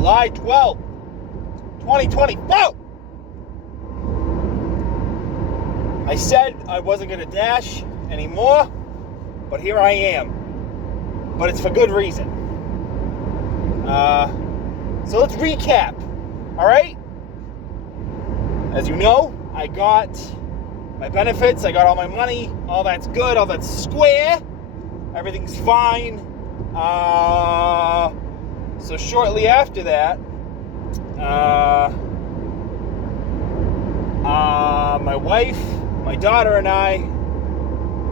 July 12th, 2024. I said I wasn't going to dash anymore, but here I am. But it's for good reason. So let's recap, all right? As you know, I got my benefits, I got all my money, all that's good, all that's square, everything's fine. So shortly after that, my wife, my daughter, and I,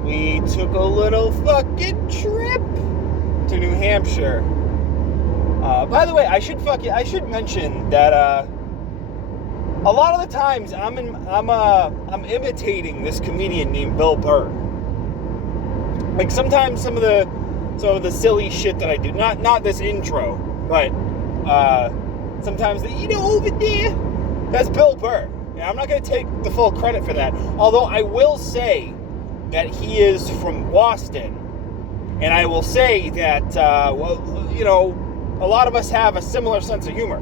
we took a little fucking trip to New Hampshire. By the way, I should mention that a lot of the times I'm imitating this comedian named Bill Burr. Like sometimes some of the silly shit that I do, not this intro, but sometimes over there, that's Bill Burr. And I'm not going to take the full credit for that. Although I will say that he is from Boston, and I will say that a lot of us have a similar sense of humor.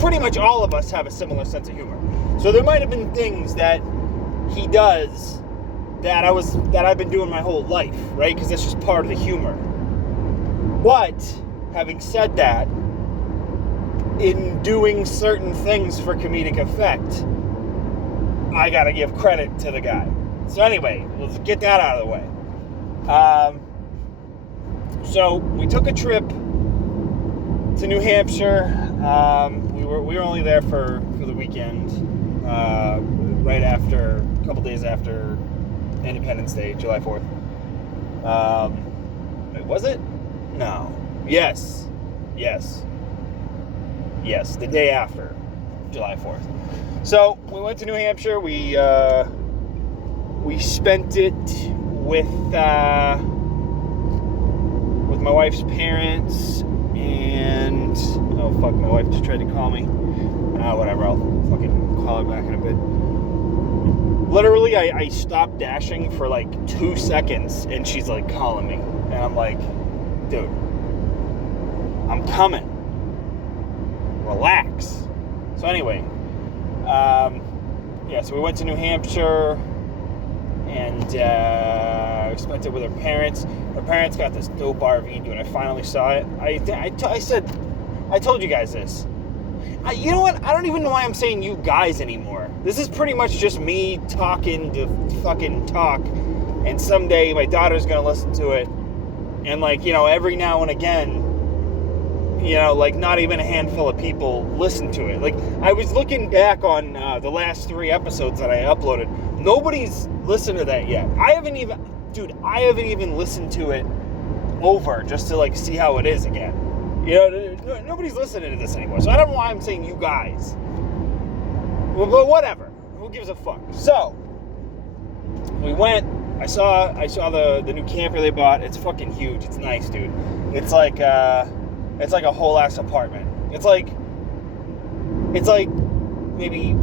Pretty much all of us have a similar sense of humor. So there might have been things that he does that I've been doing my whole life, right? Because that's just part of the humor. But having said that, in doing certain things for comedic effect, I gotta give credit to the guy. So anyway, let's get that out of the way. So we took a trip to New Hampshire. We were only there for the weekend, right after, a couple days after Independence Day, July 4th. Wait, was it? No. Yes, the day after July 4th. So we went to New Hampshire. We spent it with my wife's parents, and my wife just tried to call me. Whatever, I'll fucking call her back in a bit. Literally, I stopped dashing for like 2 seconds, and she's like calling me, and I'm like, dude, I'm coming. Relax. So anyway, so we went to New Hampshire, and we spent it with her parents. Her parents got this dope RV, dude. I finally saw it. I told you guys this. You know what? I don't even know why I'm saying you guys anymore. This is pretty much just me talking to fucking talk, and someday my daughter's gonna listen to it, and every now and again, not even a handful of people listen to it. Like, I was looking back on the last 3 episodes that I uploaded. Nobody's listened to that yet. I haven't even listened to it over just to see how it is again. Nobody's listening to this anymore. So I don't know why I'm saying you guys. Well, but whatever. Who gives a fuck? So we went. I saw the new camper they bought. It's fucking huge. It's nice, dude. It's like a whole ass apartment. It's like maybe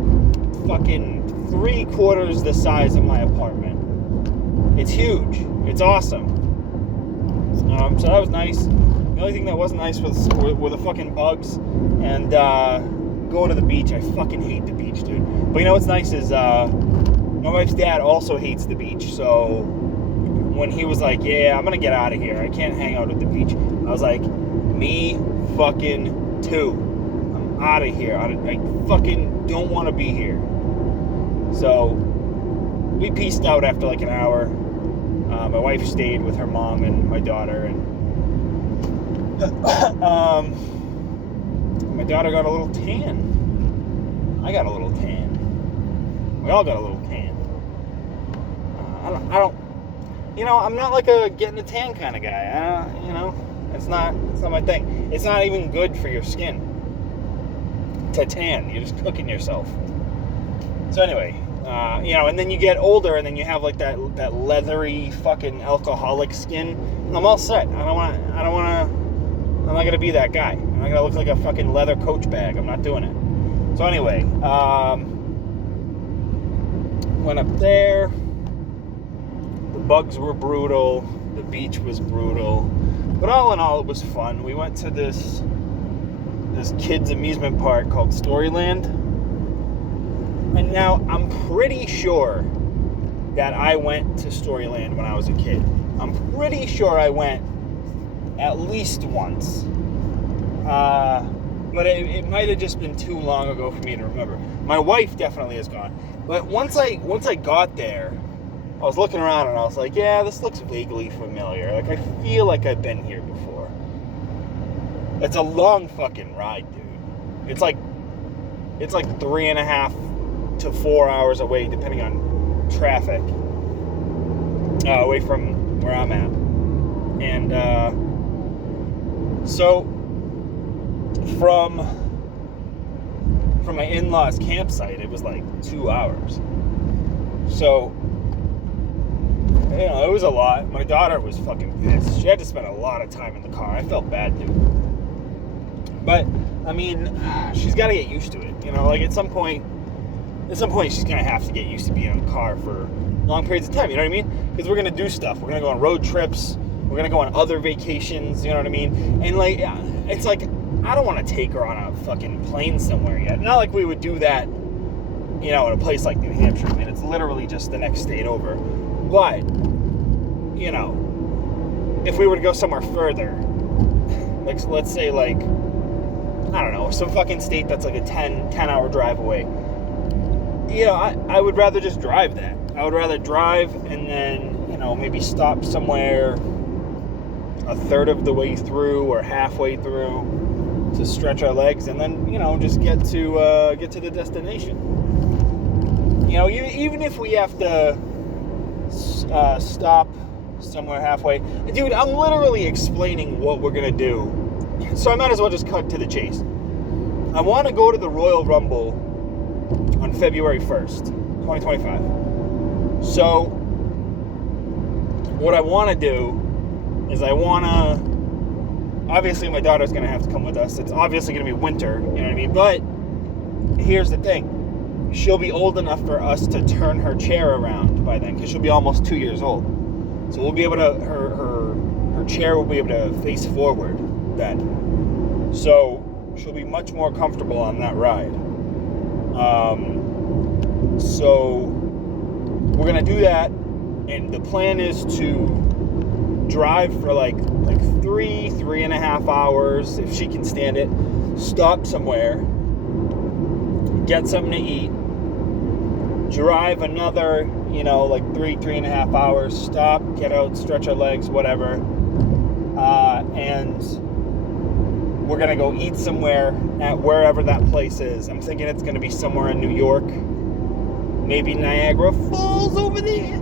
fucking 3/4 the size of my apartment. It's huge. It's awesome. So that was nice. The only thing that wasn't nice were the fucking bugs and going to the beach. I fucking hate the beach, dude. But what's nice is my wife's dad also hates the beach. So when he was like, yeah, I'm gonna get out of here, I can't hang out at the beach, I was like, me fucking too. I'm out of here. I fucking don't want to be here. So we peaced out after like an hour. My wife stayed with her mom and my daughter, and my daughter got a little tan. I got a little tan. We all got a little tan. I'm not like a getting a tan kind of guy. It's not my thing. It's not even good for your skin to tan. You're just cooking yourself. So anyway, and then you get older, and then you have like that leathery fucking alcoholic skin. I'm all set. I'm not gonna be that guy. I'm not gonna look like a fucking leather Coach bag. I'm not doing it. So anyway, went up there. The bugs were brutal. The beach was brutal. But all in all, it was fun. We went to this this kids amusement park called Storyland. And now I'm pretty sure that I went to Storyland when I was a kid. I'm pretty sure I went at least once. But it might have just been too long ago for me to remember. My wife definitely has gone. But once I got there, I was looking around and I was like, yeah, this looks vaguely familiar. Like, I feel like I've been here before. It's a long fucking ride, dude. It's like 3.5 to 4 hours away, depending on traffic, away from where I'm at. And so from my in-laws' campsite, it was like 2 hours. So, you know, it was a lot. My daughter was fucking pissed. She had to spend a lot of time in the car. I felt bad, dude. But, I mean, she's got to get used to it. You know, like at some point she's going to have to get used to being in a car for long periods of time. You know what I mean? Because we're going to do stuff. We're going to go on road trips. We're going to go on other vacations. You know what I mean? And, like, it's like, I don't want to take her on a fucking plane somewhere yet. Not like we would do that, you know, in a place like New Hampshire. I mean, it's literally just the next state over. But, you know, if we were to go somewhere further, like, let's say, like, I don't know, some fucking state that's like a 10-hour drive away. You know, I would rather just drive that. I would rather drive and then, you know, maybe stop somewhere a third of the way through or halfway through to stretch our legs, and then, you know, just get to the destination. You know, even if we have to stop somewhere halfway. Dude, I'm literally explaining what we're gonna do, so I might as well just cut to the chase. I want to go to the Royal Rumble on February 1st, 2025. So what I want to do is obviously my daughter's going to have to come with us. It's obviously going to be winter, you know what I mean? But here's the thing. She'll be old enough for us to turn her chair around by then, because she'll be almost 2 years old. So we'll be able to, her chair will be able to face forward then. So she'll be much more comfortable on that ride. So we're going to do that. And the plan is to drive for like 3.5 hours, if she can stand it, stop somewhere, get something to eat, drive another, you know, like 3.5 hours, stop, get out, stretch our legs, whatever, and we're gonna go eat somewhere at wherever that place is. I'm thinking it's gonna be somewhere in New York, maybe Niagara Falls over there,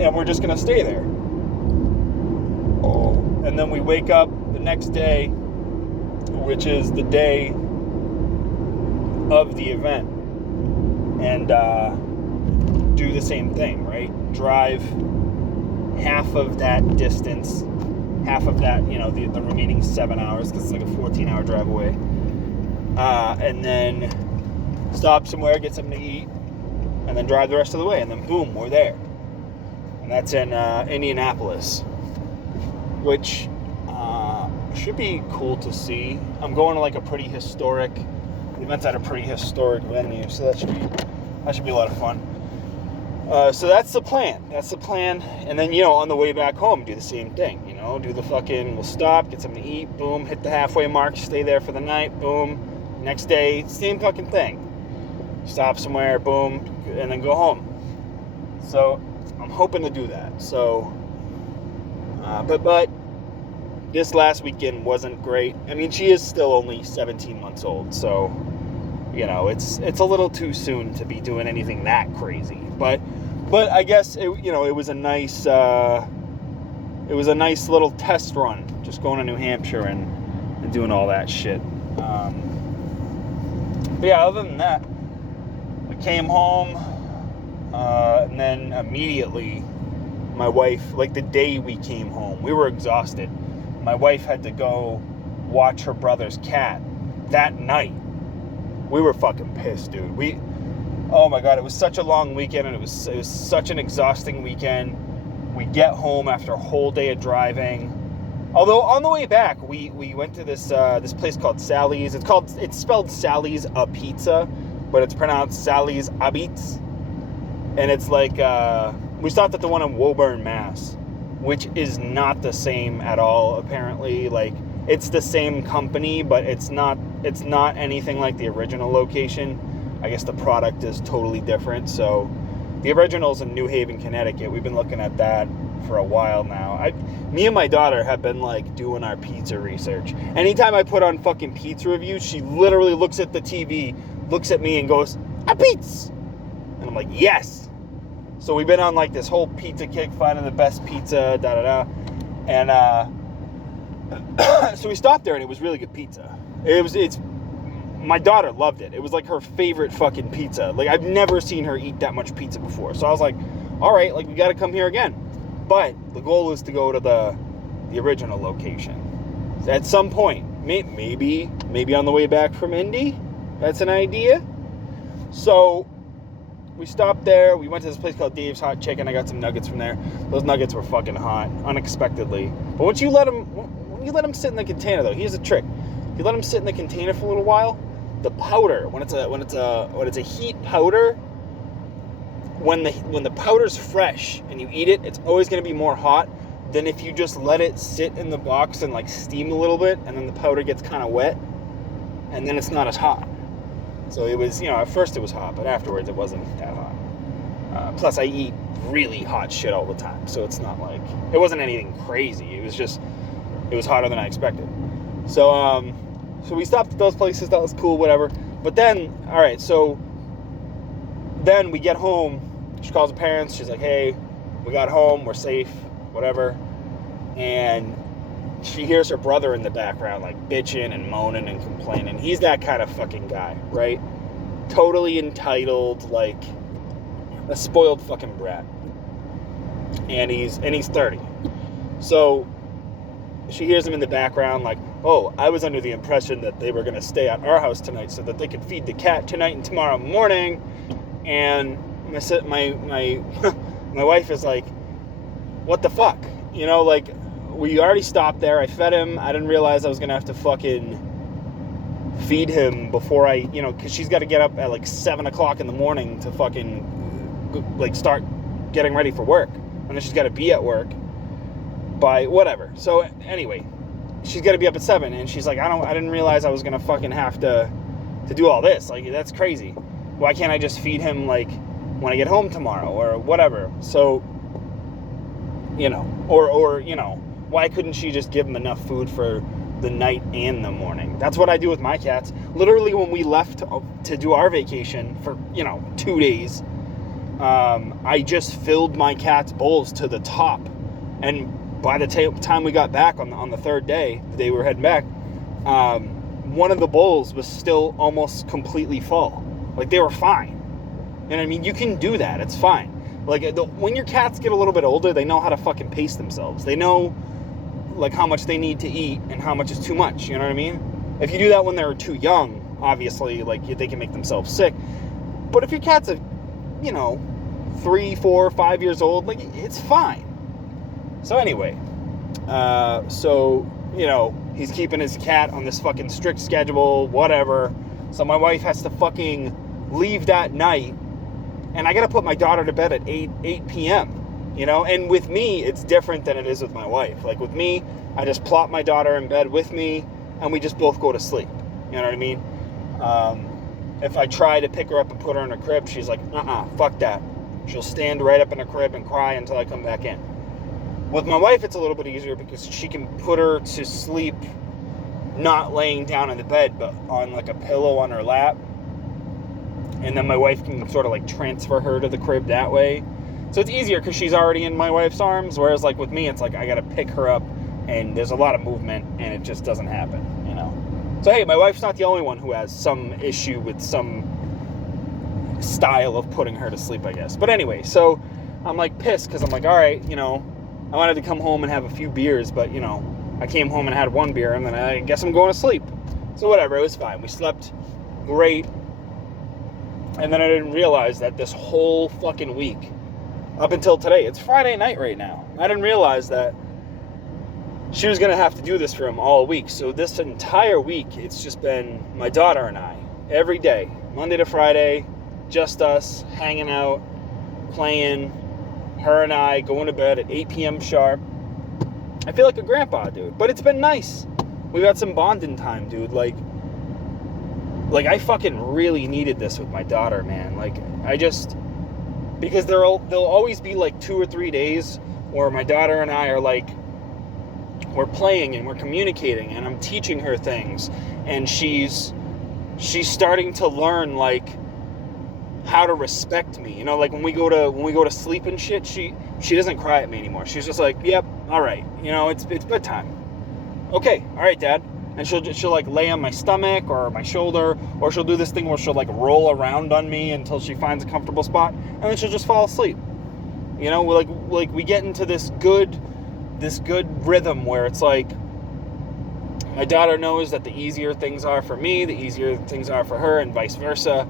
and we're just gonna stay there. And then we wake up the next day, which is the day of the event, and do the same thing, right? Drive half of that distance, half of that, you know, the remaining 7 hours, because it's like a 14-hour drive away, and then stop somewhere, get something to eat, and then drive the rest of the way, and then boom, we're there. And that's in Indianapolis, which should be cool to see. I'm going to like the event's at a pretty historic venue, so that should be a lot of fun. So that's the plan. And then, you know, on the way back home, do the same thing. You know, we'll stop, get something to eat, boom, hit the halfway mark, stay there for the night, boom. Next day, same fucking thing. Stop somewhere, boom, and then go home. So I'm hoping to do that. So, but this last weekend wasn't great. I mean, she is still only 17 months old, so, you know, it's a little too soon to be doing anything that crazy. But I guess it was a nice little test run, just going to New Hampshire and doing all that shit. But yeah, other than that, I came home, and then immediately my wife, like the day we came home, we were exhausted. My wife had to go watch her brother's cat that night. We were fucking pissed, dude. Oh my God, it was such a long weekend, and it was such an exhausting weekend. We get home after a whole day of driving, Although on the way back, we went to this place called Sally's. It's spelled Sally's a Pizza, but it's pronounced Sally's Abits. And it's like we stopped at the one in Woburn, Mass, which is not the same at all. Apparently, like it's the same company, but it's not anything like the original location. I guess the product is totally different. So the original's in New Haven, Connecticut. We've been looking at that for a while now. Me and my daughter have been like doing our pizza research. Anytime I put on fucking pizza reviews, she literally looks at the TV, looks at me and goes, "A pizza!" And I'm like, yes. So we've been on like this whole pizza kick, finding the best pizza, and so we stopped there and it was really good pizza. It's my daughter loved it. It was like her favorite fucking pizza. Like I've never seen her eat that much pizza before. So I was like, all right, like we got to come here again. But the goal is to go to the original location at some point. Maybe on the way back from Indy. That's an idea. So we stopped there. We went to this place called Dave's Hot Chicken. I got some nuggets from there. Those nuggets were fucking hot, unexpectedly. But when you let them sit in the container, though, here's a trick. If you let them sit in the container for a little while, the powder, when it's a heat powder, when the powder's fresh and you eat it, it's always going to be more hot than if you just let it sit in the box and like steam a little bit, and then the powder gets kind of wet, and then it's not as hot. So it was, at first it was hot, but afterwards it wasn't that hot. Plus I eat really hot shit all the time, so it's not like, it wasn't anything crazy. It was hotter than I expected. So we stopped at those places. That was cool, whatever. But then, all right, so then we get home. She calls the parents. She's like, hey, we got home. We're safe, whatever. And she hears her brother in the background, like, bitching and moaning and complaining. He's that kind of fucking guy, right? Totally entitled, like, a spoiled fucking brat. And he's 30. So she hears him in the background like, oh, I was under the impression that they were going to stay at our house tonight so that they could feed the cat tonight and tomorrow morning. And my wife is like, what the fuck? Like, we already stopped there. I fed him. I didn't realize I was going to have to fucking feed him before I, because she's got to get up at like 7 o'clock in the morning to fucking, like, start getting ready for work. And then she's got to be at work by whatever. So anyway, she's got to be up at 7, and she's like, I didn't realize I was gonna fucking have to do all this. Like, that's crazy. Why can't I just feed him like when I get home tomorrow or whatever? So, or why couldn't she just give him enough food for the night and the morning? That's what I do with my cats. Literally, when we left to do our vacation for 2 days, I just filled my cat's bowls to the top, and by the time we got back on the third day, the day we were heading back, one of the bowls was still almost completely full. Like, they were fine. And I mean, you can do that. It's fine. Like, when your cats get a little bit older, they know how to fucking pace themselves. They know, like, how much they need to eat and how much is too much. You know what I mean? If you do that when they're too young, obviously, like, they can make themselves sick. But if your cat's 3, 4, 5 years old, like, it's fine. So anyway, he's keeping his cat on this fucking strict schedule, whatever. So my wife has to fucking leave that night, and I gotta put my daughter to bed at 8 p.m., And with me, it's different than it is with my wife. Like, with me, I just plop my daughter in bed with me, and we just both go to sleep. You know what I mean? If I try to pick her up and put her in a crib, she's like, fuck that. She'll stand right up in a crib and cry until I come back in. With my wife, it's a little bit easier because she can put her to sleep not laying down in the bed, but on like a pillow on her lap. And then my wife can sort of like transfer her to the crib that way. So it's easier because she's already in my wife's arms. Whereas like with me, it's like I got to pick her up and there's a lot of movement and it just doesn't happen, So hey, my wife's not the only one who has some issue with some style of putting her to sleep, I guess. But anyway, so I'm like pissed because I'm like, all right, I wanted to come home and have a few beers, but, I came home and had one beer, and then I guess I'm going to sleep. So whatever, it was fine. We slept great. And then I didn't realize that this whole fucking week, up until today, it's Friday night right now. I didn't realize that she was going to have to do this for him all week. So this entire week, it's just been my daughter and I. Every day, Monday to Friday, just us, hanging out, playing, her and I, going to bed at 8 p.m. sharp. I feel like a grandpa, dude. But it's been nice. We've had some bonding time, dude. Like I fucking really needed this with my daughter, man. Like, I just... Because there'll always be, like, 2 or 3 days where my daughter and I are, like... We're playing and we're communicating and I'm teaching her things. And she's starting to learn, like, how to respect me. You know, like, when we go to sleep and shit, she doesn't cry at me anymore. She's just like, yep, all right. You know, it's bedtime. Okay, all right, Dad. And she'll like lay on my stomach or my shoulder, or she'll do this thing where she'll like roll around on me until she finds a comfortable spot, and then she'll just fall asleep. You know, like we get into this good rhythm where it's like my daughter knows that the easier things are for me, the easier things are for her, and vice versa.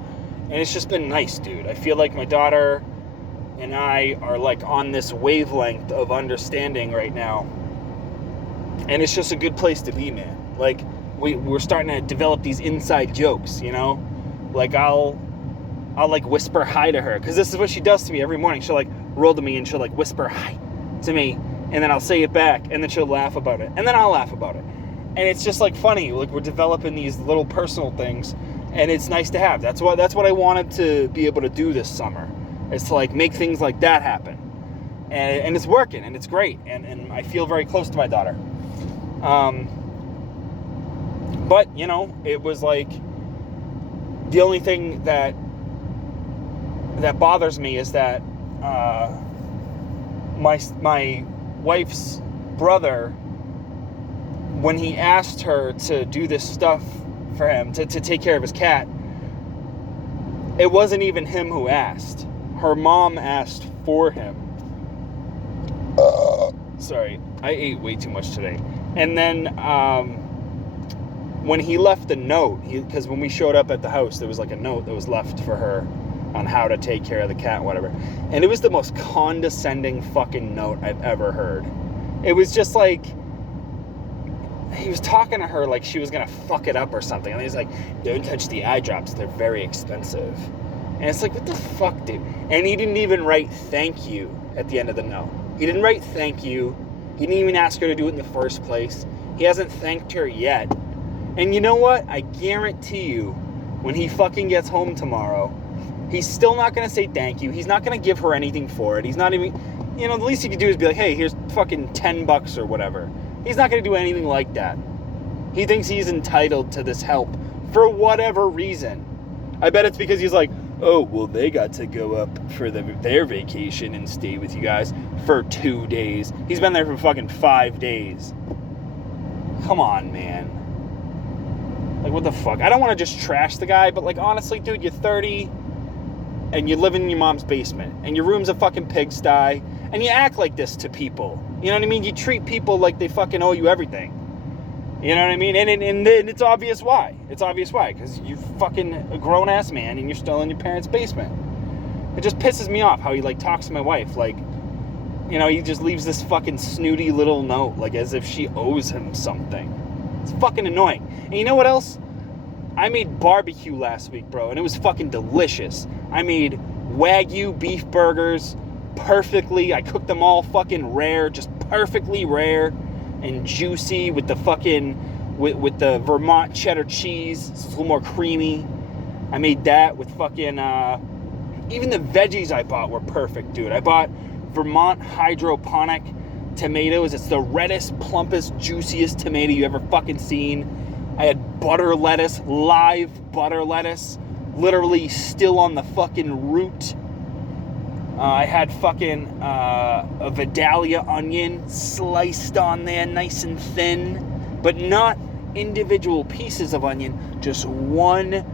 And it's just been nice, dude. I feel like my daughter and I are like on this wavelength of understanding right now. And it's just a good place to be, man. Like, we're starting to develop these inside jokes, you know? Like, I'll like whisper hi to her, because this is what she does to me every morning. She'll like roll to me and she'll like whisper hi to me, and then I'll say it back, and then she'll laugh about it, and then I'll laugh about it. And it's just like funny. Like, we're developing these little personal things, and it's nice to have. That's what I wanted to be able to do this summer, is to like make things like that happen. And it's working, and it's great, and I feel very close to my daughter. But, you know, it was like, the only thing that bothers me is that my wife's brother, when he asked her to do this stuff for him, to take care of his cat, it wasn't even him who asked. Her mom asked for him. Sorry, I ate way too much today. And then when he left the note, because when we showed up at the house, there was like a note that was left for her on how to take care of the cat, whatever. And it was the most condescending fucking note I've ever heard. It was just like, he was talking to her like she was gonna fuck it up or something. And he's like, don't touch the eye drops, they're very expensive. And it's like, what the fuck, dude? And he didn't even write thank you at the end of the note. He didn't write thank you. He didn't even ask her to do it in the first place. He hasn't thanked her yet. And you know what? I guarantee you, when he fucking gets home tomorrow, he's still not going to say thank you. He's not going to give her anything for it. He's not even, you know, the least he could do is be like, hey, here's fucking $10 or whatever. He's not going to do anything like that. He thinks he's entitled to this help for whatever reason. I bet it's because he's like, oh, well, they got to go up for their vacation and stay with you guys for 2 days. He's been there for fucking 5 days. Come on, man. Like, what the fuck? I don't want to just trash the guy, but, like, honestly, dude, you're 30, and you live in your mom's basement, and your room's a fucking pigsty, and you act like this to people. You know what I mean? You treat people like they fucking owe you everything. You know what I mean? And it's obvious why. It's obvious why, because you're fucking a grown-ass man, and you're still in your parents' basement. It just pisses me off how he, like, talks to my wife, like, you know, he just leaves this fucking snooty little note, like, as if she owes him something. It's fucking annoying. And you know what else? I made barbecue last week, bro, and it was fucking delicious. I made Wagyu beef burgers perfectly. I cooked them all fucking rare, just perfectly rare and juicy with the fucking, with the Vermont cheddar cheese. It's a little more creamy. I made that with fucking, even the veggies I bought were perfect, dude. I bought Vermont hydroponic tomatoes. It's the reddest, plumpest, juiciest tomato you ever fucking seen. I had butter lettuce, live butter lettuce, literally still on the fucking root. I had fucking a Vidalia onion sliced on there, nice and thin, but not individual pieces of onion, just one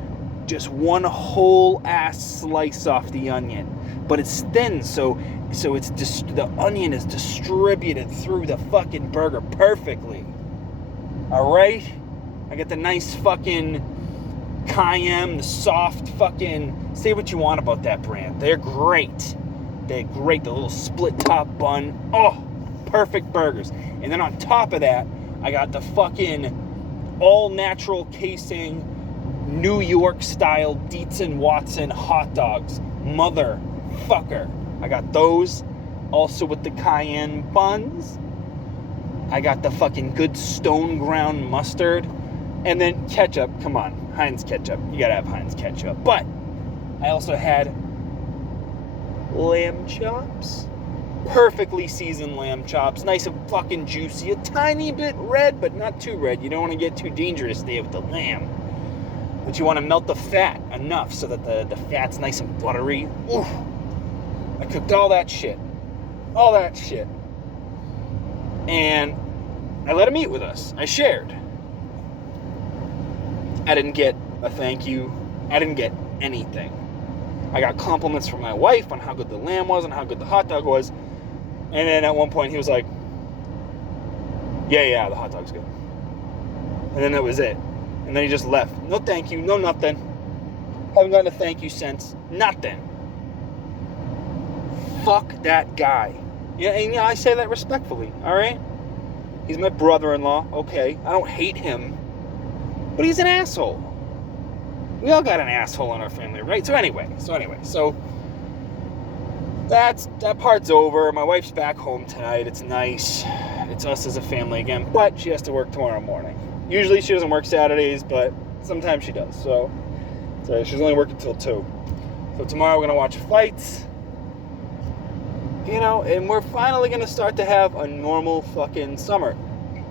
whole ass slice off the onion. But it's thin, so it's the onion is distributed through the fucking burger perfectly. All right, I got the nice fucking cayenne, the soft fucking. Say what you want about that brand. They're great. They're great. The little split top bun. Oh, perfect burgers. And then on top of that, I got the fucking all-natural casing, New York style Dietz and Watson hot dogs. Motherfucker. I got those. Also with the cayenne buns. I got the fucking good stone ground mustard. And then ketchup. Come on. Heinz ketchup. You gotta have Heinz ketchup. But I also had lamb chops. Perfectly seasoned lamb chops. Nice and fucking juicy. A tiny bit red, but not too red. You don't want to get too dangerous there with the lamb. But you want to melt the fat enough so that the fat's nice and buttery. Oof. I cooked all that shit. All that shit. And I let him eat with us. I shared. I didn't get a thank you. I didn't get anything. I got compliments from my wife on how good the lamb was and how good the hot dog was. And then at one point he was like, yeah, the hot dog's good. And then that was it. And then he just left. No thank you, no nothing. Haven't gotten a thank you since. Nothing. Fuck that guy. Yeah, and I say that respectfully, alright? He's my brother-in-law, okay. I don't hate him. But he's an asshole. We all got an asshole in our family, right? So anyway, that part's over. My wife's back home tonight. It's nice. It's us as a family again. But she has to work tomorrow morning. Usually she doesn't work Saturdays, but sometimes she does. So she's only working till 2. So tomorrow we're going to watch fights. And we're finally going to start to have a normal fucking summer.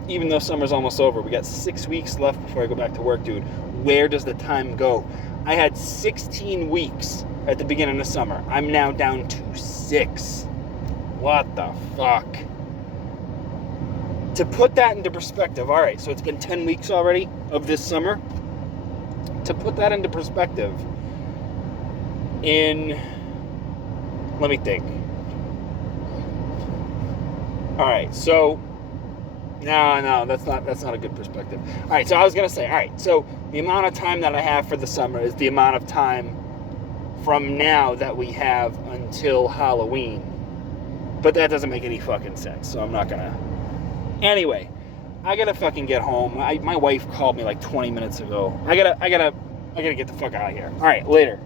Even though summer's almost over. We got 6 weeks left before I go back to work, dude. Where does the time go? I had 16 weeks at the beginning of summer. I'm now down to 6. What the fuck? To put that into perspective, all right, so it's been 10 weeks already of this summer. To put that into perspective, let me think. All right, so no, that's not a good perspective. All right, so I was gonna say, all right, so the amount of time that I have for the summer is the amount of time from now that we have until Halloween. But that doesn't make any fucking sense, so I'm not gonna. Anyway, I gotta fucking get home. My wife called me like 20 minutes ago. I gotta get the fuck out of here. All right, later.